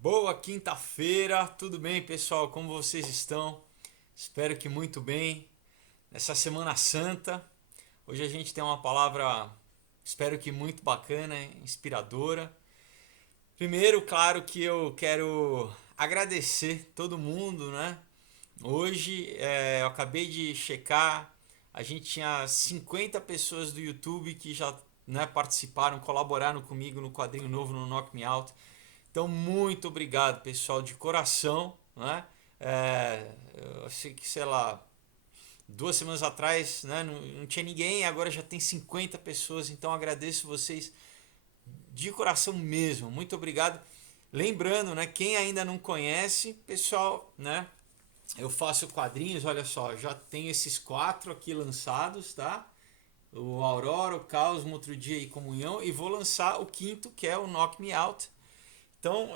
Boa quinta-feira, tudo bem, pessoal? Como vocês estão? Espero que muito bem. Nessa Semana Santa, hoje a gente tem uma palavra, espero que muito bacana, inspiradora. Primeiro, claro que eu quero agradecer todo mundo, né? Hoje eu acabei de checar, a gente tinha 50 pessoas do YouTube que já, né, participaram, colaboraram comigo no quadrinho novo no Knock Me Out. Então, muito obrigado, pessoal, de coração, né? Eu achei que, sei lá, 2 semanas atrás, né, não tinha ninguém, agora já tem 50 pessoas, então agradeço vocês de coração mesmo. Muito obrigado. Lembrando, né, quem ainda não conhece, pessoal, né, eu faço quadrinhos, olha só, já tem esses quatro aqui lançados, tá? O Aurora, o Caos, Outro Dia e Comunhão, e vou lançar o quinto, que é o Knock Me Out. Então,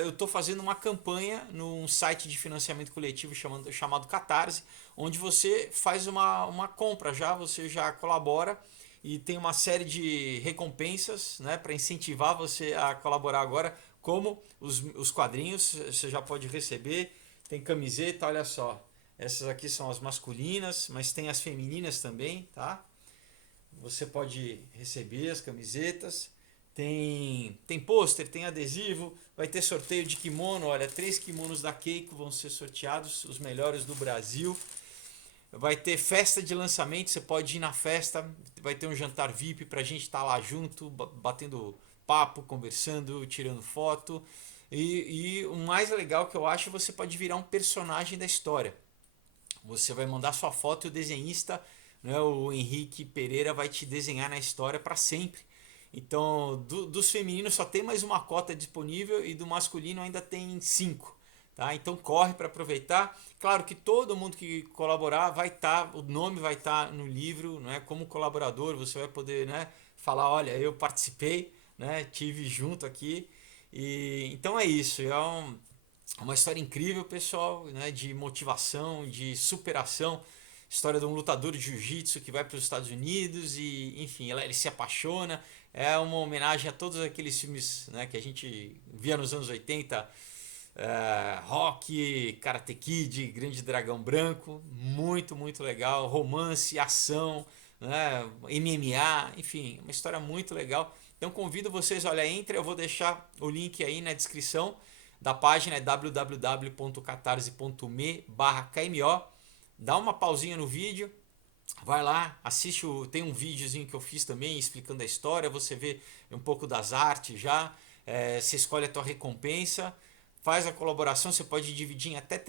eu estou fazendo uma campanha num site de financiamento coletivo chamado Catarse, onde você faz uma compra já, você já colabora e tem uma série de recompensas, né, para incentivar você a colaborar agora, como os quadrinhos, você já pode receber, tem camiseta, olha só. Essas aqui são as masculinas, mas tem as femininas também, tá? Você pode receber as camisetas. Tem pôster, tem adesivo, vai ter sorteio de kimono. Olha, 3 kimonos da Keiko vão ser sorteados, os melhores do Brasil. Vai ter festa de lançamento, você pode ir na festa, vai ter um jantar VIP pra gente estar lá junto, batendo papo, conversando, tirando foto. E o mais legal que eu acho, você pode virar um personagem da história. Você vai mandar sua foto e o desenhista, né, o Henrique Pereira, vai te desenhar na história para sempre. Então, dos femininos só tem mais uma cota disponível e do masculino ainda tem cinco. Tá? Então corre para aproveitar. Claro que todo mundo que colaborar vai estar, o nome vai estar no livro, né? Como colaborador, você vai poder, né, falar, olha, eu participei, né, tive junto aqui. E então é isso. Uma história incrível, pessoal, né, de motivação, de superação. História de um lutador de jiu-jitsu que vai para os Estados Unidos e, enfim, ele se apaixona. É uma homenagem a todos aqueles filmes, né, que a gente via nos anos 80, Rock, Karate Kid, Grande Dragão Branco. Muito, muito legal. Romance, ação, né, MMA, enfim, uma história muito legal. Então convido vocês, olha, entre, eu vou deixar o link aí na descrição da página, é www.catarse.me/KMO. Dá uma pausinha no vídeo, vai lá, assiste tem um videozinho que eu fiz também explicando a história, você vê um pouco das artes já, você escolhe a tua recompensa, faz a colaboração, você pode dividir em até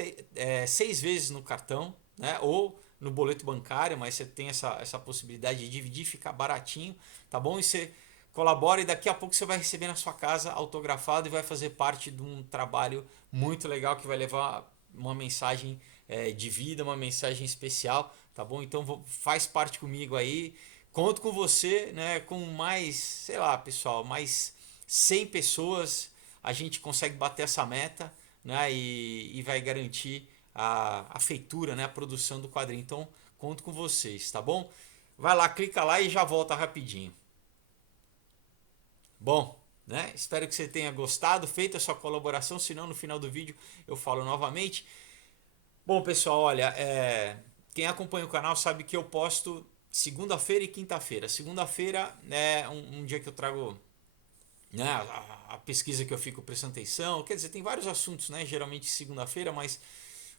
6 vezes no cartão, né? Ou no boleto bancário, mas você tem essa possibilidade de dividir, ficar baratinho, tá bom? E você colabora e daqui a pouco você vai receber na sua casa autografado e vai fazer parte de um trabalho muito legal que vai levar uma mensagem de vida, uma mensagem especial, tá bom? Então faz parte comigo aí, conto com você, né? Com mais, sei lá, pessoal, mais 100 pessoas a gente consegue bater essa meta, né? E vai garantir a feitura, né? A produção do quadrinho. Então conto com vocês, tá bom? Vai lá, clica lá e já volta rapidinho. Bom, né? Espero que você tenha gostado, feito a sua colaboração. Se não, no final do vídeo eu falo novamente. Bom, pessoal, olha, quem acompanha o canal sabe que eu posto segunda-feira e quinta-feira. Segunda-feira é um dia que eu trago, né, a pesquisa que eu fico prestando atenção. Quer dizer, tem vários assuntos, né? Geralmente segunda-feira, mas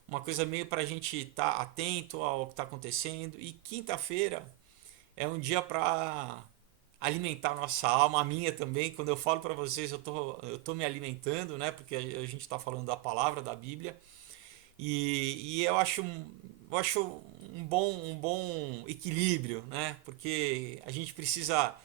uma coisa meio para a gente estar atento ao que está acontecendo. E quinta-feira é um dia para alimentar a nossa alma, a minha também. Quando eu falo para vocês, eu tô me alimentando, né? Porque a gente está falando da palavra, da Bíblia. E eu acho um bom equilíbrio, né? Porque a gente precisa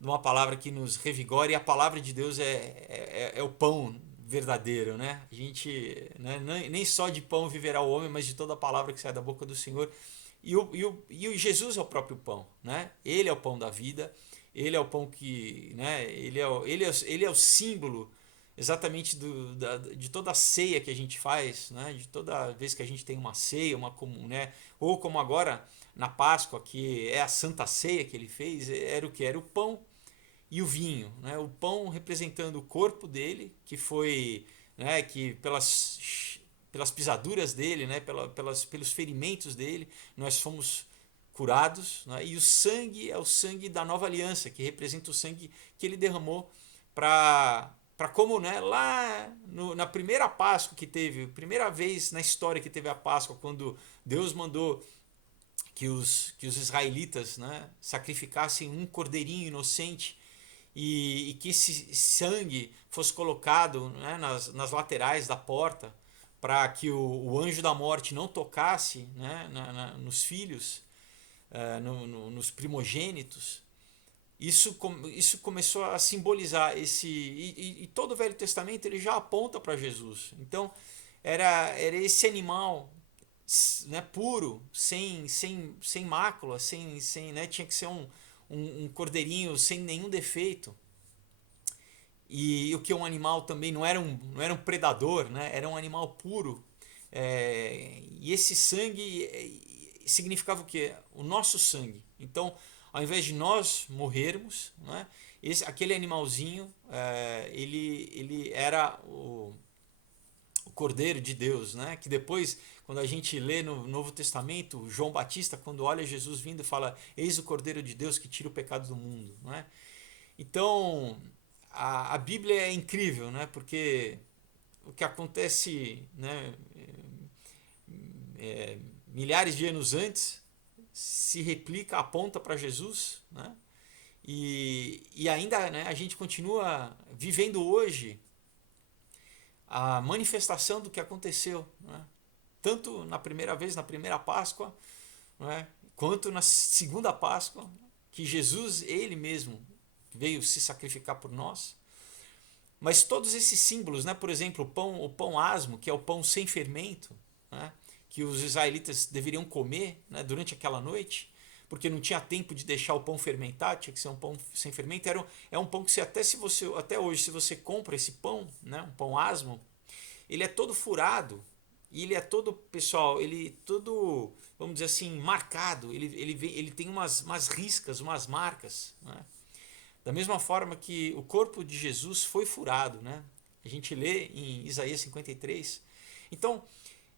de uma palavra que nos revigore e a palavra de Deus é o pão verdadeiro, né? A gente, né, nem só de pão viverá o homem, mas de toda a palavra que sai da boca do Senhor. E o Jesus é o próprio pão, né? Ele é o pão da vida, ele é o pão que, né? Ele é o símbolo exatamente de toda a ceia que a gente faz, né? De toda vez que a gente tem uma ceia, uma comum, né? Ou como agora na Páscoa, que é a Santa Ceia que ele fez, era o que? Era o pão e o vinho, né? O pão representando o corpo dele, que foi, né, que pelas pisaduras dele, né, pelos ferimentos dele, nós fomos curados, né, e o sangue é o sangue da nova aliança, que representa o sangue que ele derramou para como, né, lá na primeira Páscoa que teve, primeira vez na história que teve a Páscoa, quando Deus mandou que os israelitas, né, sacrificassem um cordeirinho inocente e que esse sangue fosse colocado, né, nas laterais da porta para que o anjo da morte não tocasse, né, nos filhos, nos primogênitos. Isso começou a simbolizar e todo o Velho Testamento ele já aponta para Jesus. Então era esse animal, né, puro, sem mácula, né, tinha que ser um cordeirinho sem nenhum defeito. E o que um animal também não era um predador, né, era um animal puro. E esse sangue significava o quê? O nosso sangue. Então, ao invés de nós morrermos, né, aquele animalzinho, ele era o Cordeiro de Deus, né? Que depois, quando a gente lê no Novo Testamento, João Batista, quando olha Jesus vindo, fala: Eis o Cordeiro de Deus que tira o pecado do mundo, né? Então, a Bíblia é incrível, né? Porque o que acontece, né, milhares de anos antes se replica, aponta para Jesus, né? E ainda, né, a gente continua vivendo hoje a manifestação do que aconteceu, né? Tanto na primeira vez, na primeira Páscoa, né, quanto na segunda Páscoa, que Jesus, ele mesmo, veio se sacrificar por nós. Mas todos esses símbolos, né, por exemplo, o pão asmo, que é o pão sem fermento, né, que os israelitas deveriam comer, né, durante aquela noite, porque não tinha tempo de deixar o pão fermentar, tinha que ser um pão sem fermento. É um pão que até hoje, se você compra esse pão, né, um pão asmo, ele é todo furado e ele é todo, pessoal, ele todo, vamos dizer assim, marcado. Ele tem umas riscas, umas marcas, né? Da mesma forma que o corpo de Jesus foi furado, né? A gente lê em Isaías 53. Então,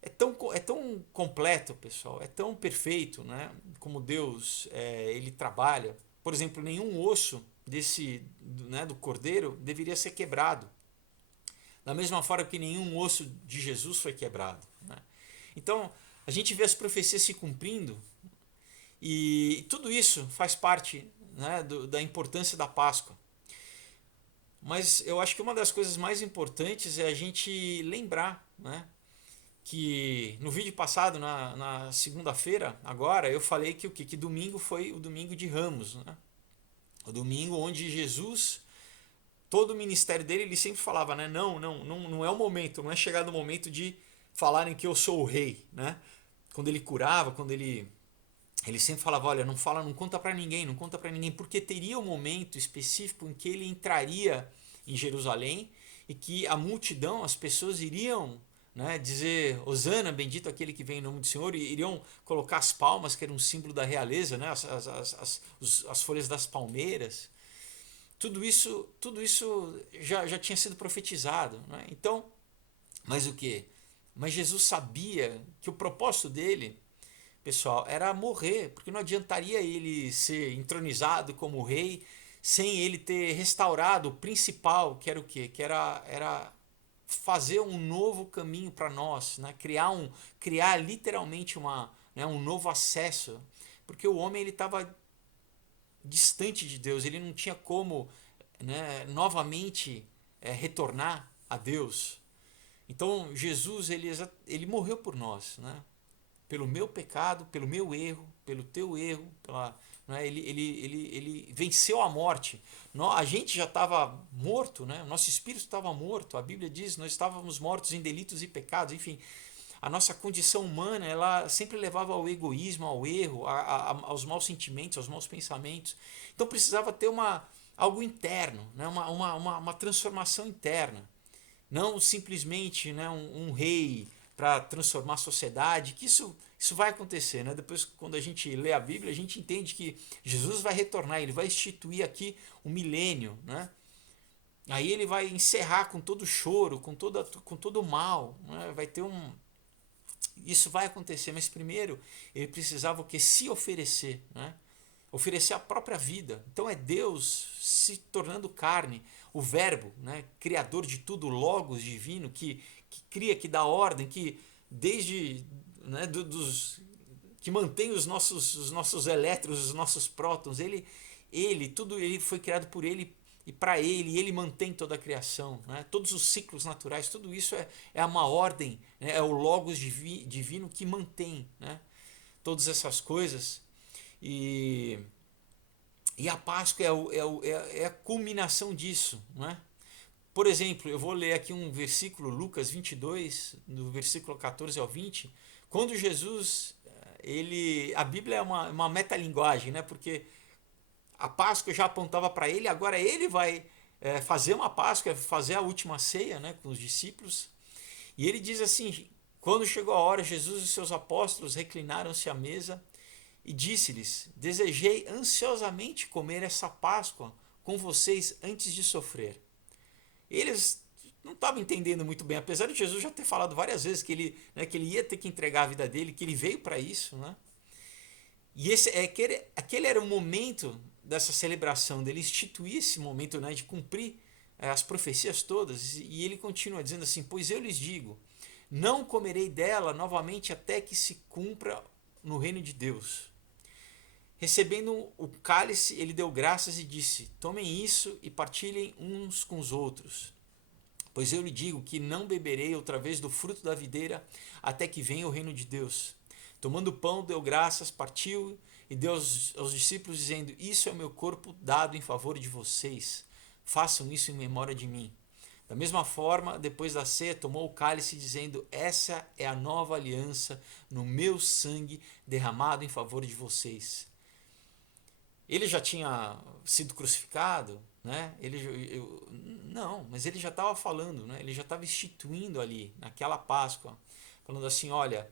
é tão completo, pessoal, é tão perfeito, né? Como Deus ele trabalha. Por exemplo, nenhum osso né, do cordeiro deveria ser quebrado. Da mesma forma que nenhum osso de Jesus foi quebrado, né? Então, a gente vê as profecias se cumprindo e tudo isso faz parte, né, da importância da Páscoa. Mas eu acho que uma das coisas mais importantes é a gente lembrar, né, que no vídeo passado, na segunda-feira, agora, eu falei que domingo foi o domingo de Ramos, né? O domingo onde Jesus, todo o ministério dele, ele sempre falava, né? Não é o momento, não é chegado o momento de falarem que eu sou o rei, né? Quando ele curava, quando ele sempre falava, olha, não fala, não conta para ninguém, não conta para ninguém, porque teria um momento específico em que ele entraria em Jerusalém e que a multidão, as pessoas iriam, né, dizer, Hosana, bendito aquele que vem em nome do Senhor, e iriam colocar as palmas, que era um símbolo da realeza, né, as folhas das palmeiras. Tudo isso já tinha sido profetizado, né? Então, mas o que? Mas Jesus sabia que o propósito dele, pessoal, era morrer, porque não adiantaria ele ser entronizado como rei sem ele ter restaurado o principal, que era o quê? Que era fazer um novo caminho para nós, né? Criar literalmente né, um novo acesso, porque o homem ele estava distante de Deus, ele não tinha como, né, novamente retornar a Deus. Então Jesus ele morreu por nós, né? Pelo meu pecado, pelo meu erro, pelo teu erro, né? Ele venceu a morte. A gente já estava morto, né? O nosso espírito estava morto. A Bíblia diz, nós estávamos mortos em delitos e pecados. Enfim, a nossa condição humana, ela sempre levava ao egoísmo, ao erro, aos maus sentimentos, aos maus pensamentos. Então precisava ter algo interno, né? Uma transformação interna. Não simplesmente, né, um rei para transformar a sociedade, que isso vai acontecer, né? Depois, quando a gente lê a Bíblia, a gente entende que Jesus vai retornar, ele vai instituir aqui um milênio, né? Aí ele vai encerrar com todo o choro, com todo o mal, né? Vai ter um, isso vai acontecer, mas primeiro ele precisava o que? Se oferecer, né? Oferecer a própria vida. Então é Deus se tornando carne, o verbo, né? Criador de tudo, o logos divino, que cria, que dá ordem, que desde, né, dos que mantém os nossos elétrons, os nossos prótons, tudo ele foi criado por ele e para ele, e ele mantém toda a criação, né? Todos os ciclos naturais, tudo isso é uma ordem, né? É o logos divino que mantém, né? Todas essas coisas. E, e a Páscoa é a culminação disso, não é? Por exemplo, eu vou ler aqui um versículo, Lucas 22, do versículo 14 ao 20, quando Jesus, a Bíblia é uma metalinguagem, né? Porque a Páscoa já apontava para ele, agora ele vai fazer uma Páscoa, fazer a última ceia, né, com os discípulos. E ele diz assim: quando chegou a hora, Jesus e seus apóstolos reclinaram-se à mesa e disse-lhes: desejei ansiosamente comer essa Páscoa com vocês antes de sofrer. Eles não estavam entendendo muito bem, apesar de Jesus já ter falado várias vezes que ele, né, que ele ia ter que entregar a vida dele, que ele veio para isso, né? E aquele era o momento dessa celebração, dele instituir esse momento, né, de cumprir as profecias todas. E ele continua dizendo assim: pois eu lhes digo, não comerei dela novamente até que se cumpra no reino de Deus. Recebendo o cálice, ele deu graças e disse: tomem isso e partilhem uns com os outros. Pois eu lhe digo que não beberei outra vez do fruto da videira até que venha o reino de Deus. Tomando o pão, deu graças, partiu e deu aos discípulos, dizendo: isso é o meu corpo dado em favor de vocês. Façam isso em memória de mim. Da mesma forma, depois da ceia, tomou o cálice, dizendo: essa é a nova aliança no meu sangue derramado em favor de vocês. Ele já tinha sido crucificado, né? Não, mas ele já estava falando, né? Ele já estava instituindo ali, naquela Páscoa, falando assim: olha,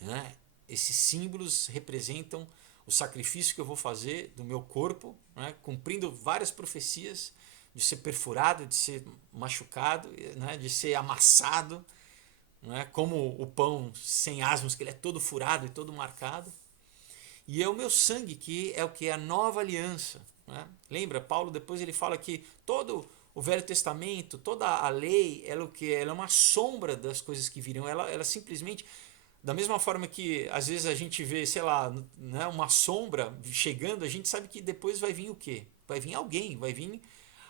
né, esses símbolos representam o sacrifício que eu vou fazer do meu corpo, né, cumprindo várias profecias de ser perfurado, de ser machucado, né, de ser amassado, né, como o pão sem asmos, que ele é todo furado e todo marcado. E é o meu sangue, que é o que? A nova aliança. Né? Lembra, Paulo depois ele fala que todo o Velho Testamento, toda a lei, ela, o que? Ela é uma sombra das coisas que virão. Ela simplesmente, da mesma forma que às vezes a gente vê, sei lá, né, uma sombra chegando, a gente sabe que depois vai vir o quê? Vai vir alguém, vai vir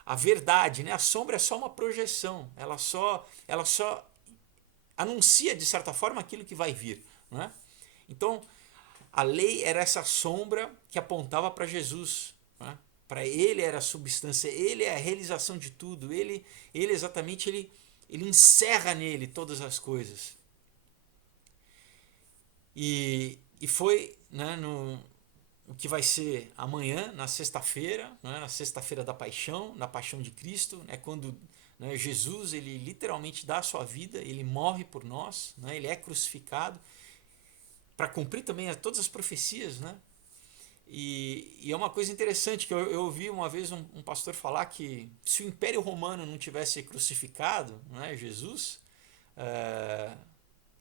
a verdade. Né? A sombra é só uma projeção, ela só anuncia de certa forma aquilo que vai vir. Né? Então, a lei era essa sombra que apontava para Jesus. Né? Para ele era a substância, ele é a realização de tudo, ele exatamente ele encerra nele todas as coisas. E foi, né, o que vai ser amanhã, na sexta-feira, né, na sexta-feira da paixão, na paixão de Cristo, é quando, né, Jesus ele literalmente dá a sua vida, ele morre por nós, né, ele é crucificado para cumprir também todas as profecias, né? E é uma coisa interessante que eu ouvi uma vez um pastor falar que se o Império Romano não tivesse crucificado, né, Jesus,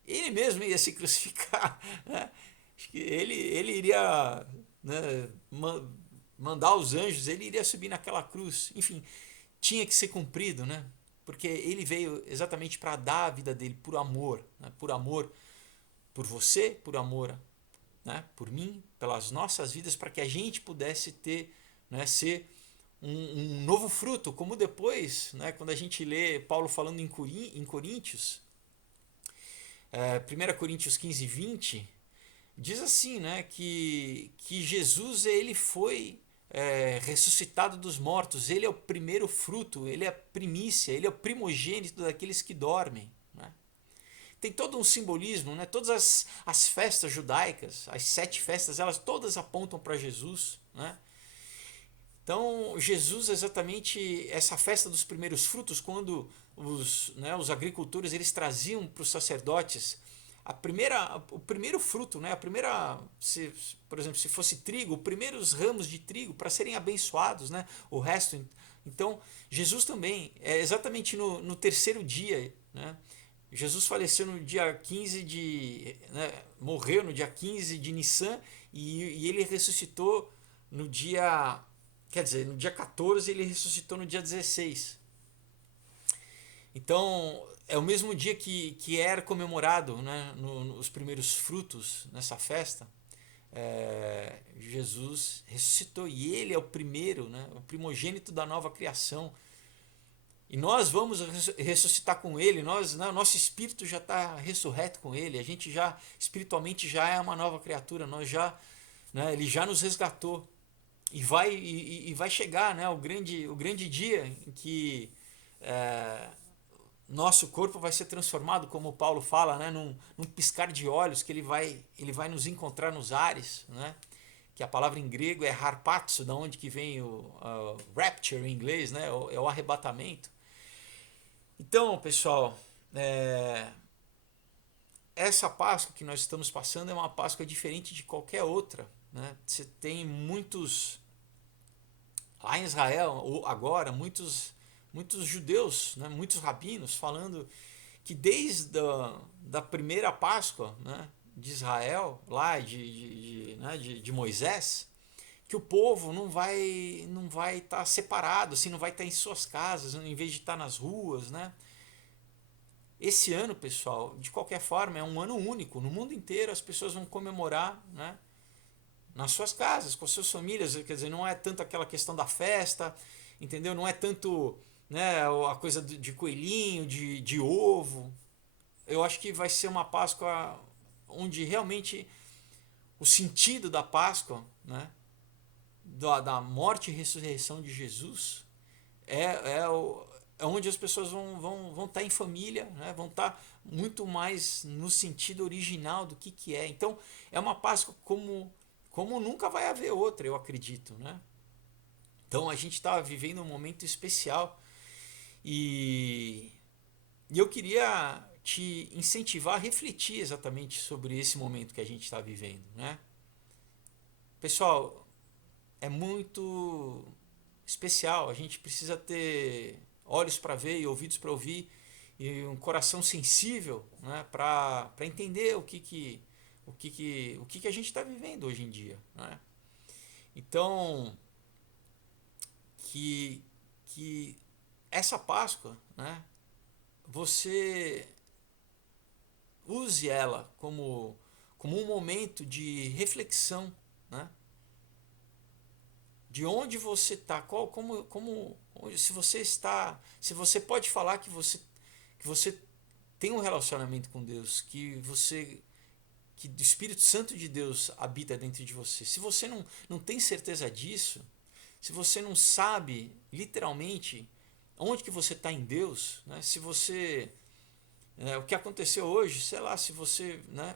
ele mesmo ia se crucificar, né? Acho que ele iria, né, mandar os anjos, ele iria subir naquela cruz. Enfim, tinha que ser cumprido, né? Porque ele veio exatamente para dar a vida dele por amor, né? Por amor por você, por amor, né, por mim, pelas nossas vidas, para que a gente pudesse ter, né, ser um novo fruto, como depois, né, quando a gente lê Paulo falando em Coríntios, 1 Coríntios 15, 20, diz assim, né, que Jesus ele foi ressuscitado dos mortos, ele é o primeiro fruto, ele é a primícia, ele é o primogênito daqueles que dormem. Né? Tem todo um simbolismo, né? Todas as festas judaicas, as 7 festas, elas todas apontam para Jesus. Né? Então, Jesus é exatamente essa festa dos primeiros frutos, quando os agricultores eles traziam para os sacerdotes o primeiro fruto, né? Por exemplo, se fosse trigo, os primeiros ramos de trigo para serem abençoados, né? O resto Então, Jesus também, é exatamente no terceiro dia, né? Jesus faleceu no dia 15 de. Né, morreu no dia 15 de Nissan e ele ressuscitou no dia. Quer dizer, no dia 14 ele ressuscitou no dia 16. Então, é o mesmo dia que era comemorado, né, nos primeiros frutos, nessa festa. Jesus ressuscitou e ele é o primeiro, né, o primogênito da nova criação. E nós vamos ressuscitar com ele, nosso espírito já está ressurreto com ele, a gente já espiritualmente já é uma nova criatura, nós já, né, ele já nos resgatou. E vai chegar, né, o grande dia em que nosso corpo vai ser transformado, como Paulo fala, né, num piscar de olhos, que ele vai nos encontrar nos ares, né, que a palavra em grego é harpazo, da onde que vem o rapture em inglês, né, é o arrebatamento. Então, pessoal, essa Páscoa que nós estamos passando é uma Páscoa diferente de qualquer outra, né? Você tem muitos, lá em Israel, agora, muitos judeus, né? Muitos rabinos falando que desde da primeira Páscoa, né? De Israel, lá de Moisés, que o povo não vai estar separado, assim, não vai estar em suas casas, em vez de estar nas ruas, né? Esse ano, pessoal, de qualquer forma, é um ano único. No mundo inteiro as pessoas vão comemorar, né, nas suas casas, com as suas famílias. Quer dizer, não é tanto aquela questão da festa, entendeu? Não é tanto, né, a coisa de coelhinho, de ovo. Eu acho que vai ser uma Páscoa onde realmente o sentido da Páscoa, né, da morte e ressurreição de Jesus é onde as pessoas vão estar em família, né? Vão estar muito mais no sentido original do que é. Então, é uma Páscoa como nunca vai haver outra, eu acredito, né? Então, a gente está vivendo um momento especial e eu queria te incentivar a refletir exatamente sobre esse momento que a gente está vivendo, né? Pessoal, é muito especial, a gente precisa ter olhos para ver e ouvidos para ouvir e um coração sensível, né, para entender o que a gente está vivendo hoje em dia, né? Então, que essa Páscoa, né, você use ela como um momento de reflexão, né? De onde você está, se você pode falar que você tem um relacionamento com Deus, que o Espírito Santo de Deus habita dentro de você. Se você não tem certeza disso, se você não sabe literalmente onde que você está em Deus, né? Se você o que aconteceu hoje, sei lá, se você, né,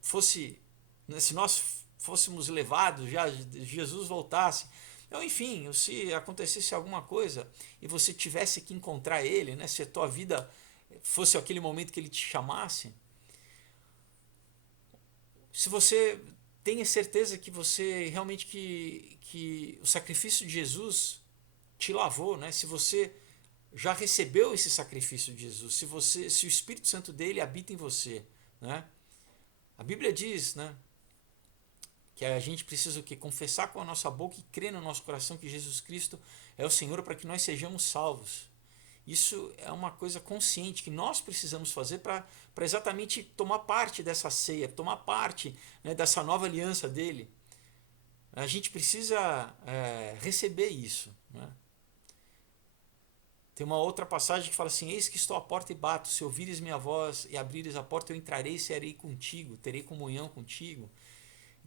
fosse, né, se nós fôssemos levados, já Jesus voltasse, ou enfim, se acontecesse alguma coisa e você tivesse que encontrar ele, né, se a tua vida fosse aquele momento que ele te chamasse, se você tenha certeza que você realmente que o sacrifício de Jesus te lavou, né? Se você já recebeu esse sacrifício de Jesus, se o Espírito Santo dele habita em você, né? A Bíblia diz, né, que a gente precisa o quê? Confessar com a nossa boca e crer no nosso coração que Jesus Cristo é o Senhor para que nós sejamos salvos. Isso é uma coisa consciente que nós precisamos fazer para exatamente tomar parte dessa ceia, tomar parte, né, dessa nova aliança dele. A gente precisa receber isso, né? Tem uma outra passagem que fala assim: eis que estou à porta e bato, se ouvires minha voz e abrires a porta, eu entrarei e serei contigo, terei comunhão contigo.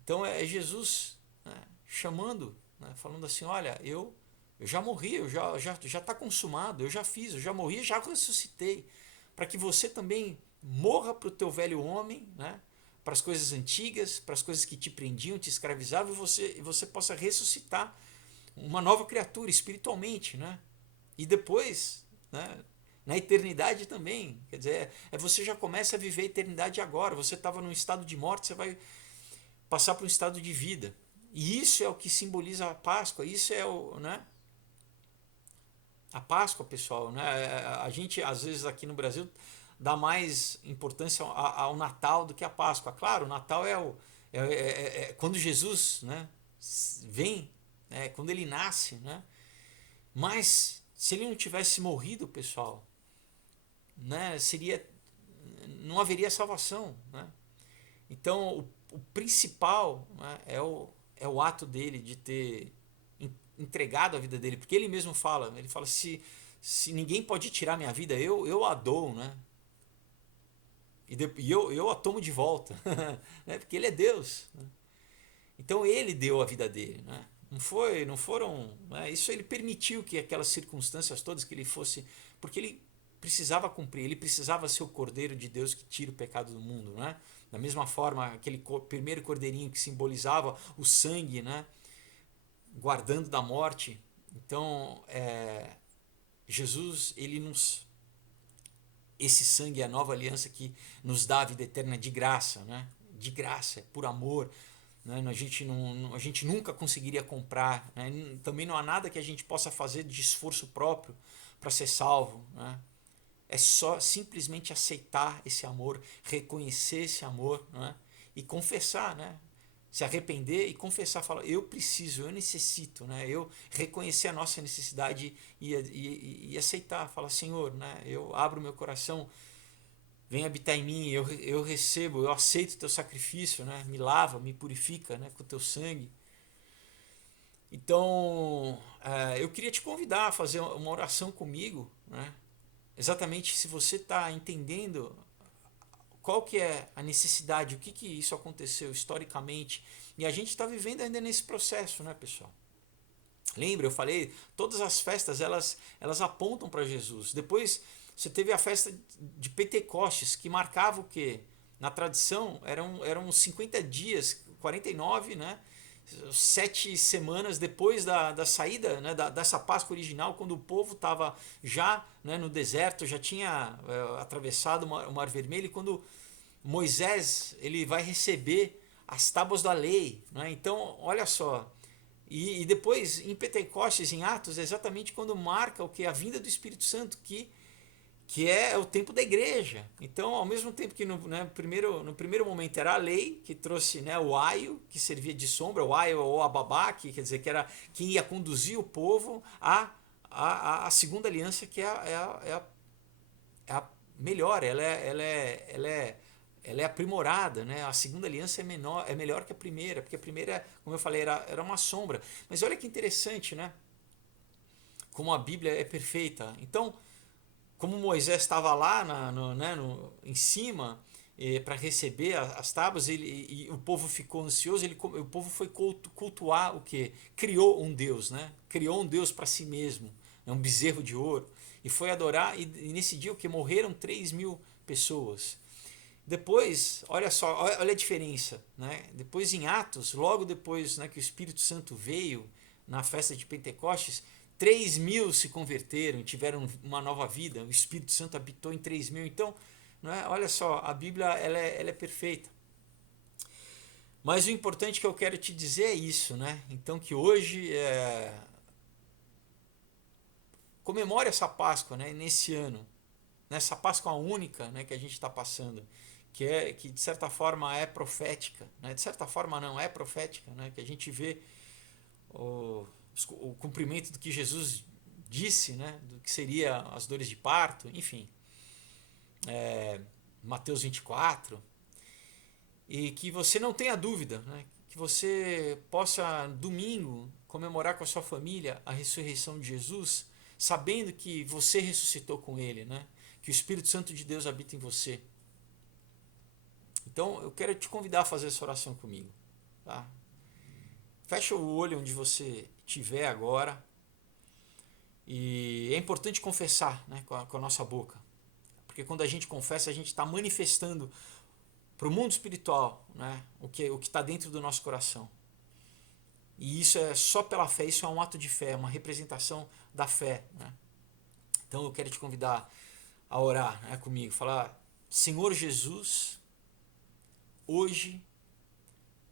Então é Jesus, né, chamando, né, falando assim: olha, eu já morri, já está consumado, eu já fiz, eu já morri, já ressuscitei, para que você também morra para o teu velho homem, né, para as coisas antigas, para as coisas que te prendiam, te escravizavam, e você possa ressuscitar uma nova criatura espiritualmente, né? E depois, né, na eternidade também, quer dizer, você já começa a viver a eternidade agora. Você estava num estado de morte, você vai passar para um estado de vida. E isso é o que simboliza a Páscoa, isso é o, né, A Páscoa, pessoal, né? A gente, às vezes, aqui no Brasil, dá mais importância ao Natal do que à Páscoa. Claro, o Natal é quando Jesus, né, vem, quando ele nasce, né? Mas se ele não tivesse morrido, pessoal, né, não haveria salvação, né? Então, o principal, né, é o ato dele de ter entregado a vida dele, porque ele fala, se ninguém pode tirar minha vida, eu a dou, né? E eu a tomo de volta, né? Porque ele é Deus, né? Então ele deu a vida dele, né? Não foram, né? Isso ele permitiu que aquelas circunstâncias todas que ele fosse, porque ele precisava cumprir, ele precisava ser o Cordeiro de Deus que tira o pecado do mundo, né? Da mesma forma, aquele primeiro cordeirinho que simbolizava o sangue, né? Guardando da morte. Então, Jesus, esse sangue é a nova aliança que nos dá a vida eterna de graça, né? De graça, por amor, né? A gente nunca conseguiria comprar, né? Também não há nada que a gente possa fazer de esforço próprio para ser salvo, né? É só simplesmente aceitar esse amor, reconhecer esse amor, né? E confessar, né? Se arrepender e confessar, falar, eu preciso, eu necessito, né? Eu reconhecer a nossa necessidade e aceitar, falar, Senhor, né? Eu abro meu coração, vem habitar em mim, eu recebo, eu aceito o teu sacrifício, né? Me lava, me purifica, né? Com o teu sangue. Então, eu queria te convidar a fazer uma oração comigo, né? Exatamente se você está entendendo qual que é a necessidade, o que que isso aconteceu historicamente, e a gente está vivendo ainda nesse processo, né, pessoal? Lembra, eu falei, todas as festas elas apontam para Jesus. Depois você teve a festa de Pentecostes, que marcava o quê? Na tradição eram 50 dias, 49, né? 7 semanas depois da saída, né, dessa Páscoa original, quando o povo estava já, né, no deserto, já tinha atravessado o Mar Vermelho, e quando Moisés ele vai receber as tábuas da lei. Né? Então, olha só, e depois em Pentecostes, em Atos, é exatamente quando marca o que? A vinda do Espírito Santo, que é o tempo da igreja. Então, ao mesmo tempo que no primeiro momento era a lei, que trouxe, né, o aio, que servia de sombra, o aio ou a babá, que quer dizer que era quem ia conduzir o povo a segunda aliança, que é a melhor, ela é aprimorada, né? A segunda aliança é melhor que a primeira, porque a primeira, como eu falei, era uma sombra. Mas olha que interessante, né? Como a Bíblia é perfeita. Então, como Moisés estava lá em cima para receber as tábuas, e o povo ficou ansioso, o povo foi cultuar o que? Criou um Deus, né? Criou um Deus para si mesmo, né? Um bezerro de ouro, e foi adorar, e nesse dia o que? Morreram 3.000 pessoas. Depois, olha só, olha a diferença, né? Depois em Atos, logo depois, né, que o Espírito Santo veio na festa de Pentecostes, 3.000 se converteram, tiveram uma nova vida. O Espírito Santo habitou em 3.000. Então, não é? Olha só, a Bíblia ela é perfeita. Mas o importante que eu quero te dizer é isso, né? Então que hoje comemore essa Páscoa, né? Nesse ano, nessa Páscoa única, né, que a gente está passando, que de certa forma é profética, né? De certa forma não é profética, né? Que a gente vê o cumprimento do que Jesus disse, né? Do que seria as dores de parto, enfim, Mateus 24, e que você não tenha dúvida, né? Que você possa domingo comemorar com a sua família a ressurreição de Jesus, sabendo que você ressuscitou com ele, né? Que o Espírito Santo de Deus habita em você. Então eu quero te convidar a fazer essa oração comigo. Tá? Fecha o olho onde você estiver agora. E é importante confessar, né, com a nossa boca. Porque quando a gente confessa, a gente está manifestando para o mundo espiritual, né, o que está dentro do nosso coração. E isso é só pela fé, isso é um ato de fé, uma representação da fé. Né? Então eu quero te convidar a orar, né, comigo, falar: Senhor Jesus, hoje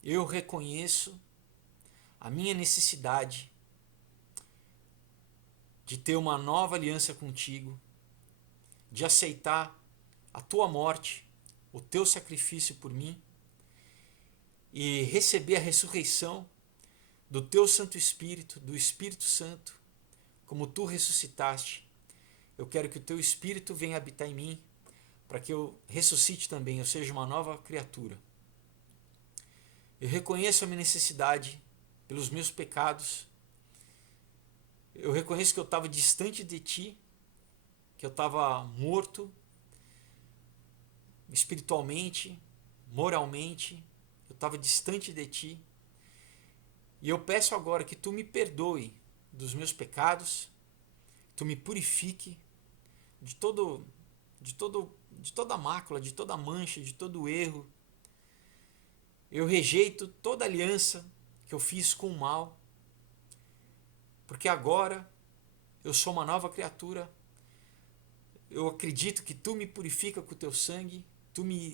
eu reconheço a minha necessidade de ter uma nova aliança contigo, de aceitar a tua morte, o teu sacrifício por mim e receber a ressurreição do teu Santo Espírito, do Espírito Santo, como tu ressuscitaste. Eu quero que o teu Espírito venha habitar em mim, para que eu ressuscite também, eu seja uma nova criatura. Eu reconheço a minha necessidade pelos meus pecados. Eu reconheço que eu estava distante de ti, que eu estava morto espiritualmente, moralmente, eu estava distante de ti. E eu peço agora que tu me perdoe dos meus pecados, tu me purifique de toda mácula, de toda mancha, de todo erro. Eu rejeito toda aliança que eu fiz com o mal, porque agora eu sou uma nova criatura. Eu acredito que tu me purifica com o teu sangue, tu me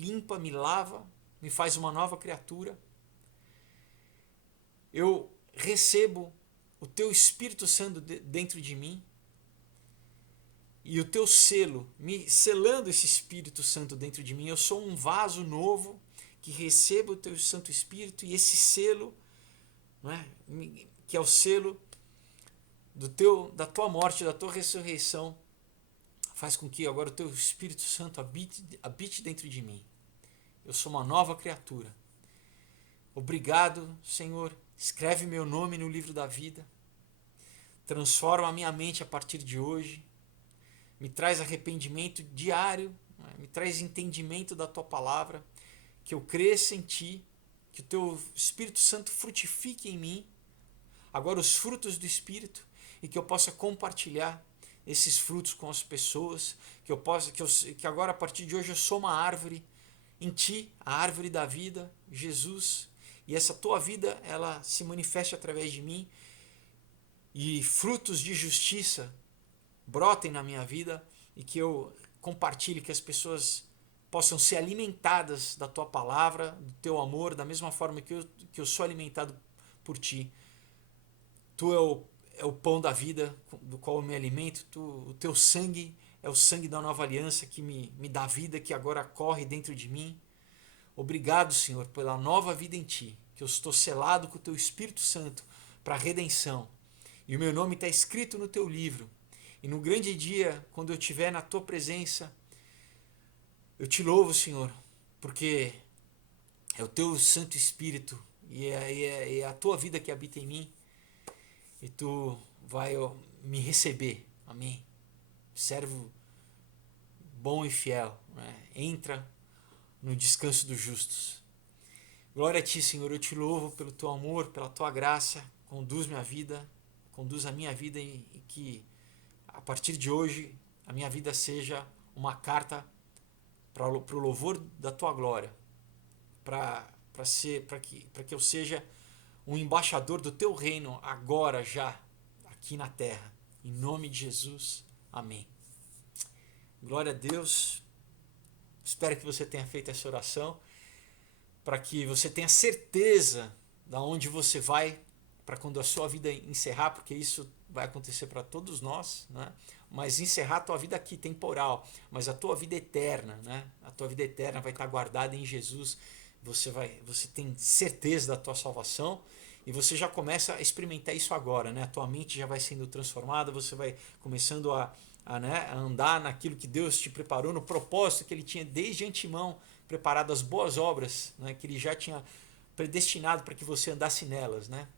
limpa, me lava, me faz uma nova criatura. Eu recebo o teu Espírito Santo dentro de mim e o teu selo, me selando esse Espírito Santo dentro de mim. Eu sou um vaso novo que receba o teu Santo Espírito, e esse selo, não é, que é o selo da tua morte, da tua ressurreição, faz com que agora o teu Espírito Santo habite dentro de mim. Eu sou uma nova criatura. Obrigado, Senhor. Escreve meu nome no livro da vida. Transforma a minha mente a partir de hoje. Me traz arrependimento diário. Me traz entendimento da tua palavra. Que eu cresça em ti. Que o teu Espírito Santo frutifique em mim agora os frutos do Espírito, e que eu possa compartilhar esses frutos com as pessoas, que agora a partir de hoje eu sou uma árvore em ti, a árvore da vida, Jesus, e essa tua vida ela se manifeste através de mim, e frutos de justiça brotem na minha vida, e que eu compartilhe, que as pessoas possam ser alimentadas da tua palavra, do teu amor, da mesma forma que eu sou alimentado por ti. Tu é o pão da vida, do qual eu me alimento. O teu sangue é o sangue da nova aliança que me dá vida, que agora corre dentro de mim. Obrigado, Senhor, pela nova vida em ti, que eu estou selado com o teu Espírito Santo para a redenção. E o meu nome está escrito no teu livro. E no grande dia, quando eu estiver na tua presença, eu te louvo, Senhor, porque é o teu Santo Espírito e é a tua vida que habita em mim. E tu vai me receber, amém? Servo bom e fiel, né? Entra no descanso dos justos. Glória a ti, Senhor, eu te louvo pelo teu amor, pela tua graça. Conduz a minha vida, e que a partir de hoje a minha vida seja uma carta para o louvor da tua glória, para que eu seja um embaixador do teu reino agora, já, aqui na terra. Em nome de Jesus, amém. Glória a Deus. Espero que você tenha feito essa oração, para que você tenha certeza de onde você vai, para quando a sua vida encerrar, porque isso vai acontecer para todos nós, né? Mas encerrar a tua vida aqui, temporal, mas a tua vida eterna, né? A tua vida eterna vai estar guardada em Jesus. Você tem certeza da tua salvação, e você já começa a experimentar isso agora, né? A tua mente já vai sendo transformada, você vai começando a andar naquilo que Deus te preparou, no propósito que Ele tinha desde antemão preparado, as boas obras, né? Que Ele já tinha predestinado para que você andasse nelas, né?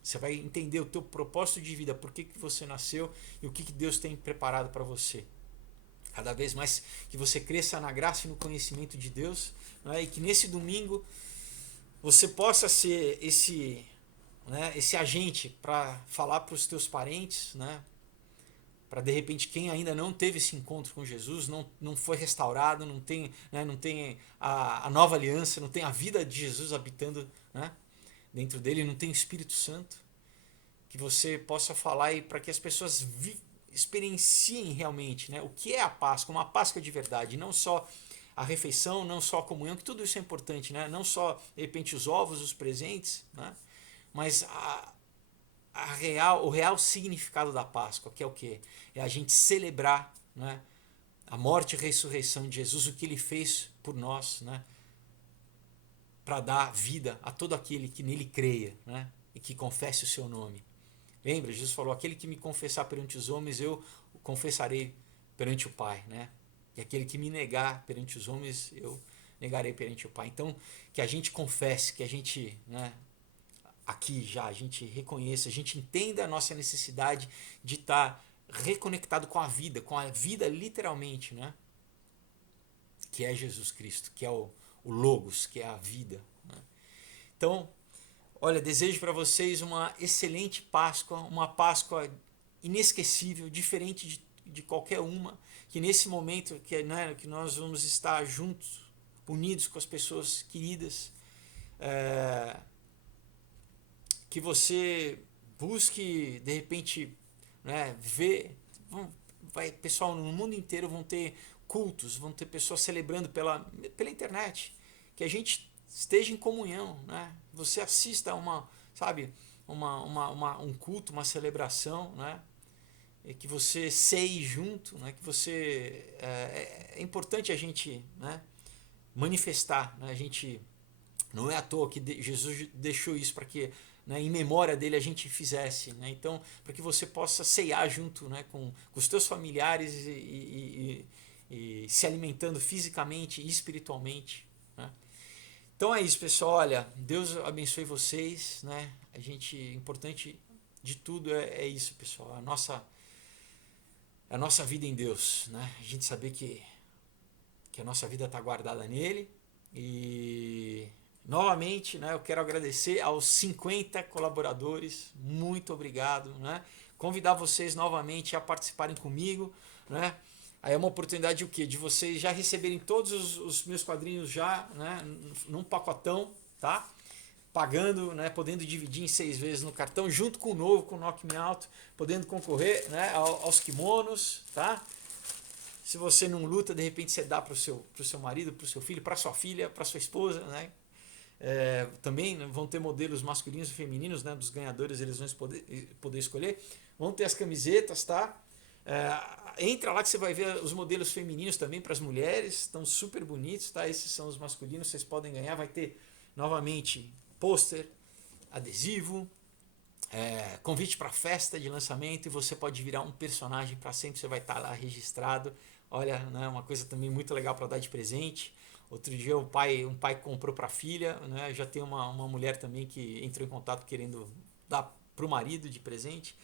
Você vai entender o teu propósito de vida, por que você nasceu e o que Deus tem preparado para você. Cada vez mais que você cresça na graça e no conhecimento de Deus, né? E que nesse domingo você possa ser esse agente para falar para os teus parentes, né? Para de repente quem ainda não teve esse encontro com Jesus, não foi restaurado, não tem a nova aliança, não tem a vida de Jesus habitando, né, dentro dele, não tem o Espírito Santo, que você possa falar, e para que as pessoas experienciem realmente, né, o que é a Páscoa, uma Páscoa de verdade, não só a refeição, não só a comunhão, que tudo isso é importante, né, não só de repente os ovos, os presentes, né, mas o real significado da Páscoa, que é o quê? É a gente celebrar, né, a morte e ressurreição de Jesus, o que ele fez por nós, né, para dar vida a todo aquele que nele creia, né, e que confesse o seu nome. Lembra? Jesus falou: aquele que me confessar perante os homens, eu o confessarei perante o Pai, né? E aquele que me negar perante os homens, eu negarei perante o Pai. Então, que a gente confesse, que a gente, né, aqui já, a gente reconheça, a gente entenda a nossa necessidade de estar reconectado com a vida literalmente, né? Que é Jesus Cristo, que é o Logos, que é a vida, né? Então, olha, desejo para vocês uma excelente Páscoa, uma Páscoa inesquecível, diferente de qualquer uma, que nesse momento que, né, que nós vamos estar juntos, unidos com as pessoas queridas, que você busque, de repente, né, ver, pessoal no mundo inteiro vão ter cultos, vão ter pessoas celebrando pela internet, que a gente esteja em comunhão, né? Você assista a sabe, um culto, uma celebração, né? E que você ceie junto, né? Que você é importante a gente, né, manifestar, né? A gente não é à toa que Jesus deixou isso para que, né, em memória dele a gente fizesse, né? Então, para que você possa ceiar junto, né, com os teus familiares e se alimentando fisicamente e espiritualmente, né? Então é isso, pessoal. Olha, Deus abençoe vocês, né? A gente, importante de tudo é isso, pessoal. A nossa vida em Deus, né? A gente saber que a nossa vida está guardada nele. E novamente, né, eu quero agradecer aos 50 colaboradores. Muito obrigado, né? Convidar vocês novamente a participarem comigo, né? Aí é uma oportunidade o quê? De vocês já receberem todos os meus quadrinhos já, né, num pacotão, tá? Pagando, né, podendo dividir em 6 vezes no cartão, junto com o novo, com o Knock Me Out, podendo concorrer, né, aos kimonos, tá? Se você não luta, de repente você dá para o seu marido, para o seu filho, para sua filha, para sua esposa, né? Também vão ter modelos masculinos e femininos, né, dos ganhadores, eles vão poder escolher. Vão ter as camisetas, tá? Entra lá que você vai ver os modelos femininos também para as mulheres, estão super bonitos, tá? Esses são os masculinos, vocês podem ganhar. Vai ter novamente pôster, adesivo, convite para festa de lançamento, e você pode virar um personagem para sempre, você vai estar lá registrado. Olha, né, uma coisa também muito legal para dar de presente. Outro dia um pai comprou para a filha, né? Já tem uma mulher também que entrou em contato querendo dar para o marido de presente.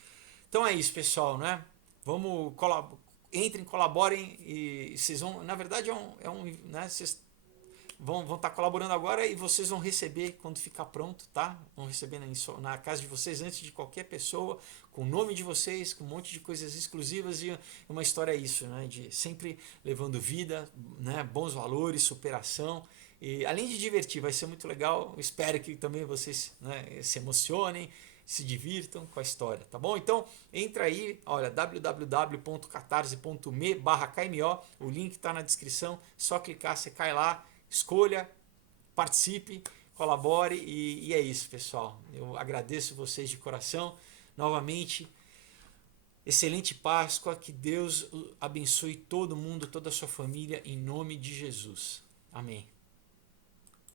Então é isso, pessoal, né? Vamos entrem, colaborem, e vocês vão, na verdade né, vocês vão estar colaborando agora e vocês vão receber quando ficar pronto, tá? Vão receber na casa de vocês antes de qualquer pessoa, com o nome de vocês, com um monte de coisas exclusivas, e uma história é isso, né? De sempre levando vida, né? Bons valores, superação. E além de divertir, vai ser muito legal. Espero que também vocês, né, se emocionem, se divirtam com a história, tá bom? Então entra aí, olha, www.catarse.me/KMO, o link está na descrição, só clicar, você cai lá, escolha, participe, colabore, e é isso, pessoal. Eu agradeço vocês de coração. Novamente, excelente Páscoa, que Deus abençoe todo mundo, toda a sua família, em nome de Jesus. Amém.